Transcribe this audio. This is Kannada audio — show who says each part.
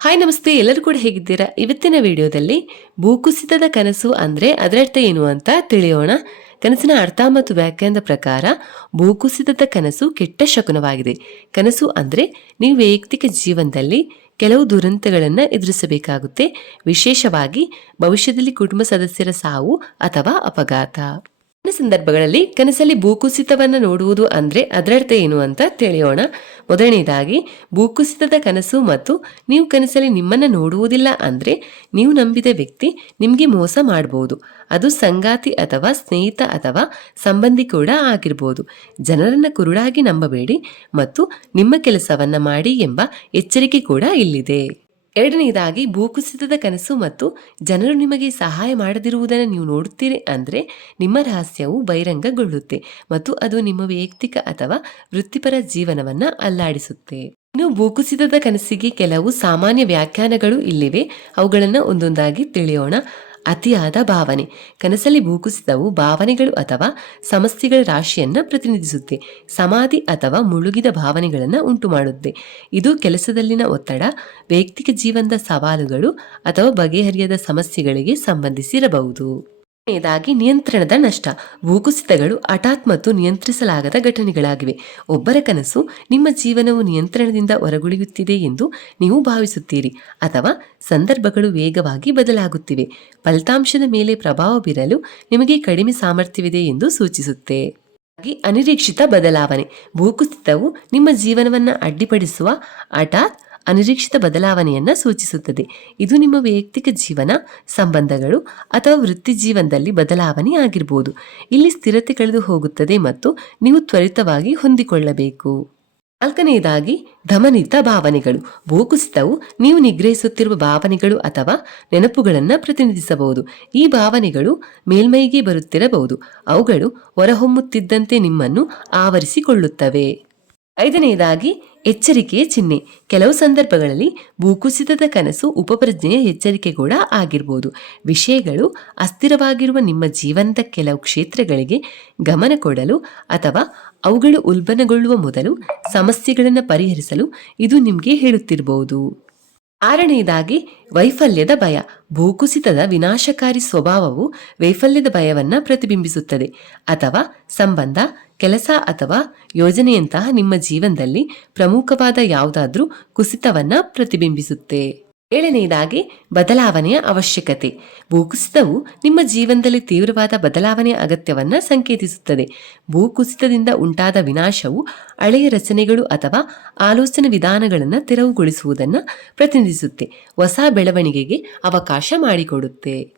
Speaker 1: ಹಾಯ್ ನಮಸ್ತೆ. ಎಲ್ಲರೂ ಕೂಡ ಹೇಗಿದ್ದೀರಾ? ಇವತ್ತಿನ ವಿಡಿಯೋದಲ್ಲಿ ಭೂಕುಸಿತದ ಕನಸು ಅಂದರೆ ಅದರರ್ಥ ಏನು ಅಂತ ತಿಳಿಯೋಣ. ಕನಸಿನ ಅರ್ಥ ಮತ್ತು ವ್ಯಾಖ್ಯಾನದ ಪ್ರಕಾರ ಭೂಕುಸಿತದ ಕನಸು ಕೆಟ್ಟ ಶಕುನವಾಗಿದೆ. ಕನಸು ಅಂದರೆ ನೀವು ವೈಯಕ್ತಿಕ ಜೀವನದಲ್ಲಿ ಕೆಲವು ದುರಂತಗಳನ್ನು ಎದುರಿಸಬೇಕಾಗುತ್ತೆ. ವಿಶೇಷವಾಗಿ ಭವಿಷ್ಯದಲ್ಲಿ ಕುಟುಂಬ ಸದಸ್ಯರ ಸಾವು ಅಥವಾ ಅಪಘಾತ. ಸಂದರ್ಭಗಳಲ್ಲಿ ಕನಸಲ್ಲಿ ಭೂಕುಸಿತವನ್ನು ನೋಡುವುದು ಅಂದ್ರೆ ಅದರರ್ಥ ಏನು ಅಂತ ತಿಳಿಯೋಣ. ಮೊದಲನೇದಾಗಿ, ಭೂಕುಸಿತದ ಕನಸು ಮತ್ತು ನೀವು ಕನಸಲ್ಲಿ ನಿಮ್ಮನ್ನ ನೋಡುವುದಿಲ್ಲ ಅಂದ್ರೆ ನೀವು ನಂಬಿದ ವ್ಯಕ್ತಿ ನಿಮ್ಗೆ ಮೋಸ ಮಾಡಬಹುದು ಅದು ಸಂಗಾತಿ ಅಥವಾ ಸ್ನೇಹಿತ ಅಥವಾ ಸಂಬಂಧಿ ಕೂಡ ಆಗಿರ್ಬೋದು. ಜನರನ್ನ ಕುರುಡಾಗಿ ನಂಬಬೇಡಿ ಮತ್ತು ನಿಮ್ಮ ಕೆಲಸವನ್ನ ಮಾಡಿ ಎಂಬ ಎಚ್ಚರಿಕೆ ಕೂಡ ಇಲ್ಲಿದೆ. ಎರಡನೇದಾಗಿ ಭೂಕುಸಿತದ ಕನಸು ಮತ್ತು ಜನರು ನಿಮಗೆ ಸಹಾಯ ಮಾಡದಿರುವುದನ್ನು ನೀವು ನೋಡುತ್ತೀರಿ ಅಂದರೆ ನಿಮ್ಮ ರಹಸ್ಯವು ಬಹಿರಂಗಗೊಳ್ಳುತ್ತೆ ಮತ್ತು ಅದು ನಿಮ್ಮ ವೈಯಕ್ತಿಕ ಅಥವಾ ವೃತ್ತಿಪರ ಜೀವನವನ್ನ ಅಲ್ಲಾಡಿಸುತ್ತೆ. ಇನ್ನು ಭೂಕುಸಿತದ ಕನಸಿಗೆ ಕೆಲವು ಸಾಮಾನ್ಯ ವ್ಯಾಖ್ಯಾನಗಳು ಇಲ್ಲಿವೆ. ಅವುಗಳನ್ನು ಒಂದೊಂದಾಗಿ ತಿಳಿಯೋಣ. ಅತಿಯಾದ ಭಾವನೆ. ಕನಸಲ್ಲಿ ಭೂಕುಸಿತವು ಭಾವನೆಗಳು ಅಥವಾ ಸಮಸ್ಯೆಗಳ ರಾಶಿಯನ್ನು ಪ್ರತಿನಿಧಿಸುತ್ತೆ. ಸಮಾಧಿ ಅಥವಾ ಮುಳುಗಿದ ಭಾವನೆಗಳನ್ನು ಉಂಟು ಮಾಡುತ್ತೆ ಇದು ಕೆಲಸದಲ್ಲಿನ ಒತ್ತಡ, ವೈಯಕ್ತಿಕ ಜೀವನದ ಸವಾಲುಗಳು ಅಥವಾ ಬಗೆಹರಿಯದ ಸಮಸ್ಯೆಗಳಿಗೆ ಸಂಬಂಧಿಸಿರಬಹುದು. ಕೊನೆಯದಾಗಿ ನಿಯಂತ್ರಣದ ನಷ್ಟ. ಭೂಕುಸಿತಗಳು ಹಠಾತ್ ಮತ್ತು ನಿಯಂತ್ರಿಸಲಾಗದ ಘಟನೆಗಳಾಗಿವೆ. ಒಬ್ಬರ ಕನಸು ನಿಮ್ಮ ಜೀವನವು ನಿಯಂತ್ರಣದಿಂದ ಹೊರಗುಳಿಯುತ್ತಿದೆ ಎಂದು ನೀವು ಭಾವಿಸುತ್ತೀರಿ. ಅಥವಾ ಸಂದರ್ಭಗಳು ವೇಗವಾಗಿ ಬದಲಾಗುತ್ತಿವೆ. ಫಲಿತಾಂಶದ ಮೇಲೆ ಪ್ರಭಾವ ಬೀರಲು ನಿಮಗೆ ಕಡಿಮೆ ಸಾಮರ್ಥ್ಯವಿದೆ ಎಂದು ಸೂಚಿಸುತ್ತೆ. ಅನಿರೀಕ್ಷಿತ ಬದಲಾವಣೆ. ಭೂಕುಸಿತವು ನಿಮ್ಮ ಜೀವನವನ್ನು ಅಡ್ಡಿಪಡಿಸುವ ಹಠಾತ್ ಅನಿರೀಕ್ಷಿತ ಬದಲಾವಣೆಯನ್ನು ಸೂಚಿಸುತ್ತದೆ. ಇದು ನಿಮ್ಮ ವೈಯಕ್ತಿಕ ಜೀವನ, ಸಂಬಂಧಗಳು ಅಥವಾ ವೃತ್ತಿ ಜೀವನದಲ್ಲಿ ಬದಲಾವಣೆ ಆಗಿರಬಹುದು ಇಲ್ಲಿ ಸ್ಥಿರತೆ ಕಳೆದು ಹೋಗುತ್ತದೆ ಮತ್ತು ನೀವು ತ್ವರಿತವಾಗಿ ಹೊಂದಿಕೊಳ್ಳಬೇಕು. ನಾಲ್ಕನೆಯದಾಗಿ ಧಮನಿತ ಭಾವನೆಗಳು. ಭೂಕುಸಿತವು ನೀವು ನಿಗ್ರಹಿಸುತ್ತಿರುವ ಭಾವನೆಗಳು ಅಥವಾ ನೆನಪುಗಳನ್ನು ಪ್ರತಿನಿಧಿಸಬಹುದು. ಈ ಭಾವನೆಗಳು ಮೇಲ್ಮೈಗೆ ಬರುತ್ತಿರಬಹುದು. ಅವುಗಳು ಹೊರಹೊಮ್ಮುತ್ತಿದ್ದಂತೆ ನಿಮ್ಮನ್ನು ಆವರಿಸಿಕೊಳ್ಳುತ್ತವೆ. ಐದನೆಯದಾಗಿ ಎಚ್ಚರಿಕೆಯ ಚಿಹ್ನೆ. ಕೆಲವು ಸಂದರ್ಭಗಳಲ್ಲಿ ಭೂಕುಸಿತದ ಕನಸು ಉಪಪ್ರಜ್ಞೆಯ ಎಚ್ಚರಿಕೆ ಕೂಡ ಆಗಿರ್ಬೋದು. ವಿಷಯಗಳು ಅಸ್ಥಿರವಾಗಿರುವ ನಿಮ್ಮ ಜೀವನದ ಕೆಲವು ಕ್ಷೇತ್ರಗಳಿಗೆ ಗಮನ ಕೊಡಲು ಅಥವಾ ಅವುಗಳು ಉಲ್ಬಣಗೊಳ್ಳುವ ಮೊದಲು ಸಮಸ್ಯೆಗಳನ್ನು ಪರಿಹರಿಸಲು ಇದು ನಿಮಗೆ ಹೇಳುತ್ತಿರಬಹುದು. ಆರನೆಯದಾಗಿ ವೈಫಲ್ಯದ ಭಯ. ಭೂಕುಸಿತದ ವಿನಾಶಕಾರಿ ಸ್ವಭಾವವು ವೈಫಲ್ಯದ ಭಯವನ್ನ ಪ್ರತಿಬಿಂಬಿಸುತ್ತದೆ. ಅಥವಾ ಸಂಬಂಧ, ಕೆಲಸ ಅಥವಾ ಯೋಜನೆಯಂತಹ ನಿಮ್ಮ ಜೀವನದಲ್ಲಿ ಪ್ರಮುಖವಾದ ಯಾವುದಾದ್ರೂ ಕುಸಿತವನ್ನ ಪ್ರತಿಬಿಂಬಿಸುತ್ತೆ. ಏಳನೆಯದಾಗಿ ಬದಲಾವಣೆಯ ಅವಶ್ಯಕತೆ. ಭೂಕುಸಿತವು ನಿಮ್ಮ ಜೀವನದಲ್ಲಿ ತೀವ್ರವಾದ ಬದಲಾವಣೆಯ ಅಗತ್ಯವನ್ನ ಸಂಕೇತಿಸುತ್ತದೆ. ಭೂಕುಸಿತದಿಂದ ಉಂಟಾದ ವಿನಾಶವು ಹಳೆಯ ರಚನೆಗಳು ಅಥವಾ ಆಲೋಚನೆ ವಿಧಾನಗಳನ್ನು ತೆರವುಗೊಳಿಸುವುದನ್ನು ಪ್ರತಿನಿಧಿಸುತ್ತೆ. ಹೊಸ ಬೆಳವಣಿಗೆಗೆ ಅವಕಾಶ ಮಾಡಿಕೊಡುತ್ತೆ.